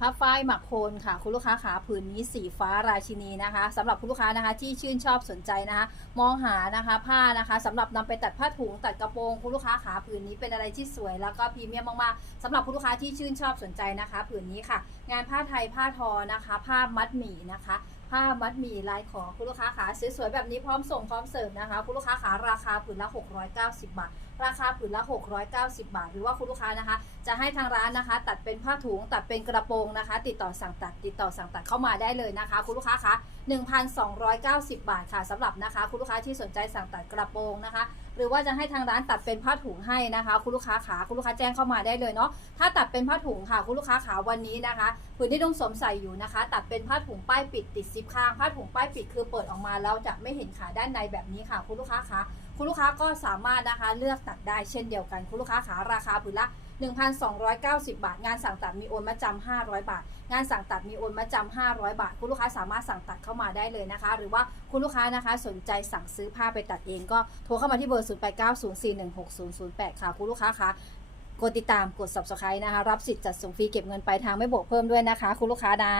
ผ้าฝ้ายหมักโคนค่ะ คุณลูกค้าขาผืนนี้สีฟ้าราชินีนะคะสำหรับคุณลูกค้านะคะที่ชื่นชอบสนใจนะคะ มองหานะคะผ้านะคะสำหรับนำไปตัดผ้าถุงตัดกระโปรงคุณลูกค้าขาผืนนี้เป็นอะไรที่สวยแล้วก็พรีเมียมมากๆสำหรับคุณลูกค้าที่ชื่นชอบสนใจนะคะ ผืนนี้ค่ะ งานผ้าไทยผ้าทอนะคะ ผ้ามัดหมี่นะคะ ผ้ามัดหมี่ลายขอคุณลูกค้าขาสวยๆแบบนี้พร้อมส่งพร้อมเสิร์ฟนะคะ คุณลูกค้าขาราคาผืนละ 690 บาท ราคาผืนละ 690 บาท หรือว่าคุณลูกค้านะคะ จะให้ทางร้านนะคะ ตัดเป็นผ้าถุงตัดเป็นกระโปรงนะคะ ติดต่อสั่งตัดติดต่อสั่งตัดเข้ามาได้เลยนะคะ คุณลูกค้าคะ 1,290 บาทค่ะสำหรับนะคะคุณลูกค้าที่สนใจสั่งตัดกระโปรงนะคะ หรือว่าจะให้ทางร้านตัดเป็นผ้าถุงให้นะคะ คุณลูกค้าขาคุณลูกค้าแจ้งเข้ามาได้เลยเนาะถ้าตัดเป็นผ้าถุงค่ะ คุณลูกค้าขาวันนี้นะคะผืนที่นุ่งสวมใส่อยู่นะคะ ตัดเป็นผ้าถุงป้ายปิดติดซิปข้างผ้าถุงป้ายปิดคือเปิดออกมาแล้วจะไม่เห็นขาด้านในแบบนี้ค่ะ คุณลูกค้าคะคุณลูกค้าก็สามารถนะคะเลือกตัดได้เช่นเดียวกัน คุณลูกค้าขาราคาผืนละ 1,290 บาท งานสั่งตัดมีโอนมาจำ500 บาท งานสั่งตัดมีโอนมาจำ500 บาท คุณลูกค้าสามารถสั่งตัดเข้ามาได้เลยนะคะ หรือว่าคุณลูกค้านะคะสนใจสั่งซื้อผ้าไปตัดเองก็โทรเข้ามาที่เบอร์ 0890416008 ค่ะ คุณลูกค้าคะกดติดตามกด subscribe นะคะ รับสิทธิ์จัดส่งฟรีเก็บเงินปลายทางไม่บวกเพิ่มด้วยนะคะ คุณลูกค้านะ